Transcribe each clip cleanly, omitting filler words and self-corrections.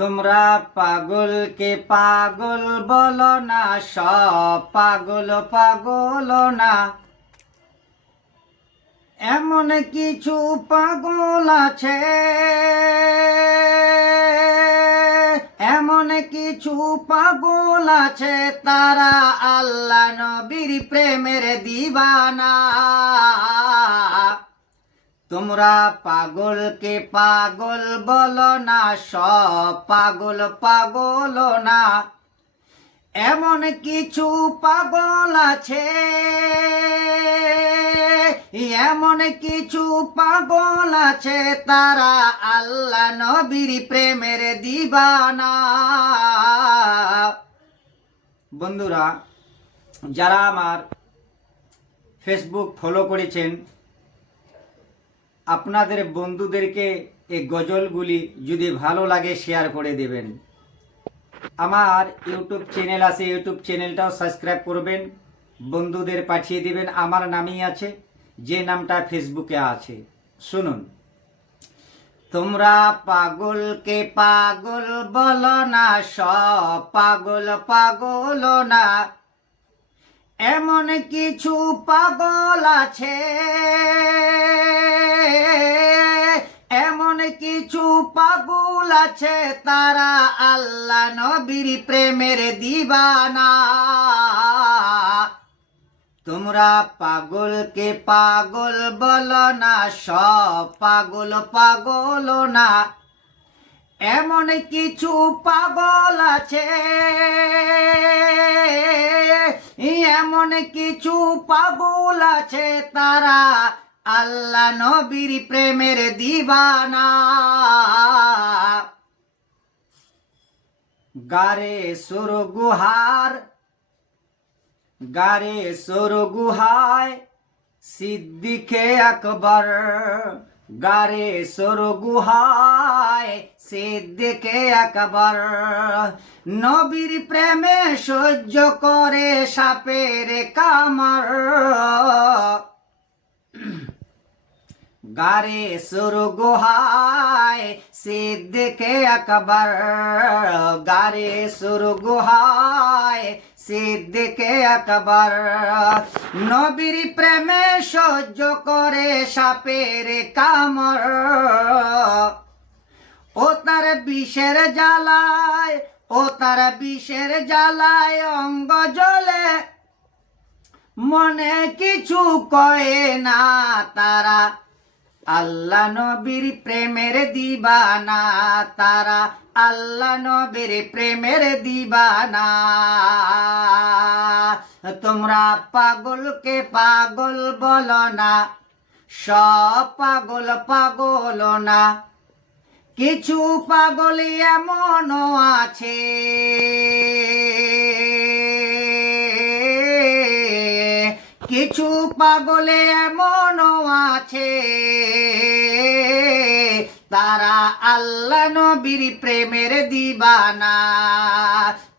তোমরা পাগলকে পাগল বলো না, সব পাগল পাগল না। এমন কিছু পাগল আছে, এমন কিছু পাগল আছে, তারা আল্লাহ নবীর প্রেমের দিবানা। তোমরা পাগলকে পাগল বলো না, সব পাগল পাগল না। এমন কিছু পাগল আছে, এমন কিছু পাগল আছে, তারা আল্লাহ নবীর প্রেমের দিবানা। বন্ধুরা, যারা আমার ফেসবুক ফলো করেছেন, আপনাদের বন্ধুদেরকে এই গজলগুলি যদি ভালো লাগে শেয়ার করে দেবেন। আমার ইউটিউব চ্যানেল আছে, ইউটিউব চ্যানেলটাও সাবস্ক্রাইব করবেন, বন্ধুদের পাঠিয়ে দিবেন। আমার নামই আছে, যে নামটা ফেসবুকে আছে। শুনুন। তোমরা পাগলকে পাগল বলো না, সব পাগল পাগল না। এমন কিছু পাগল আছে, এমন কিছু পাগল আছে, তারা আল্লাহ নবীর প্রেমের দিবানা। তোমরা পাগলকে পাগল বলো না, সব পাগল পাগল না। এমন কিছু পাগল আছে, এমন কিছু পাগল আছে, তারা আল্লাহ নবীর প্রেমের দিবানা। গারে সুর গুহার, গারে সুর গুহায় সিদ্দিকে আকবর, গারে সুর গুহায় সিদ্দিকে আকবর। নবীর প্রেমে সহ্য করে সাপের কামড়। গারে সুর গুহায় সিদ্দিকে আকবর, গারে সুর গুহায় সিদ্দিকে আকবর। নবীর প্রেমে সহ্য করে সাপের কামড়। ও তার বিষের জ্বালায়, ও তার বিষের জ্বালায় অঙ্গ জ্বলে, মনে কিছু কয় না, তারা আল্লাহ নবীর প্রেমের দিবানা। তারা আল্লাহ নবীর প্রেমের দিবানা। তোমরা পাগলকে পাগল বলো না, সব পাগল পাগল না। কিছু পাগল এমনও আছে, কিছু পাগলে এমনও আছে, তারা আল্লাহ নবীর প্রেমের দিবানা।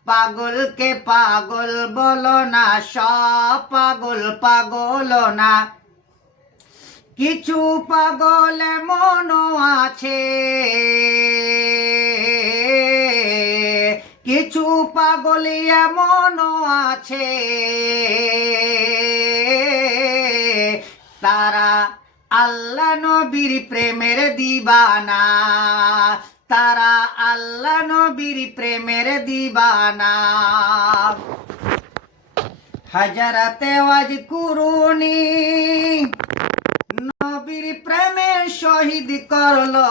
পাগলকে পাগল বলো না, সব পাগল পাগল না। কিছু পাগল এমনও আছে, কিছু পাগল এমনও আছে, তারা আল্লাহ নবীর প্রেমের দিবানা। তারা আল্লাহ নবীর প্রেমের দিবানা। হযরতে ওয়াজ কুরুনি নবীর প্রেমে শহীদ করলো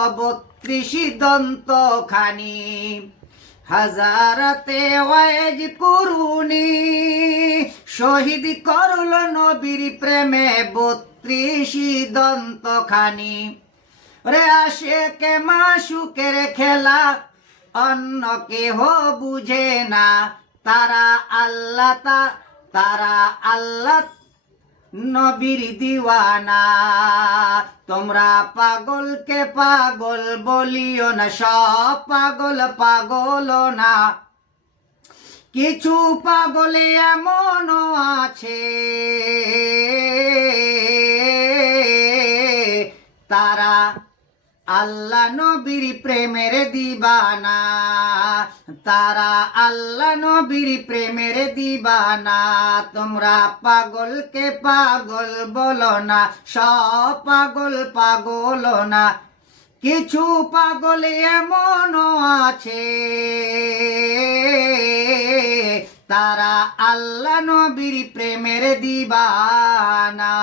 ৩২ দন্ত খানি। হযরতে ওয়াজ কুরুনি শহীদ করলো নবীর প্রেমে ৩২ দন্ত খানি। রে আশিকে মাশুকের খেলা অন্য কেহ বুঝে না, তারা আল্লাহ তারা আল্লাহ নবীর দিওয়ানা। তোমরা পাগলকে পাগল বলিও না, সব পাগল পাগল না। কিছু পাগল এমনও আছে, তারা আল্লাহ নবীর প্রেমের দিবানা, তারা আল্লাহ নবীর প্রেমের দিবানা। তোমরা পাগলকে পাগল বলো না, সব পাগল পাগল না, কিছু পাগল এমনও আছে তারা আল্লাহ নবীর প্রেমের দিবানা।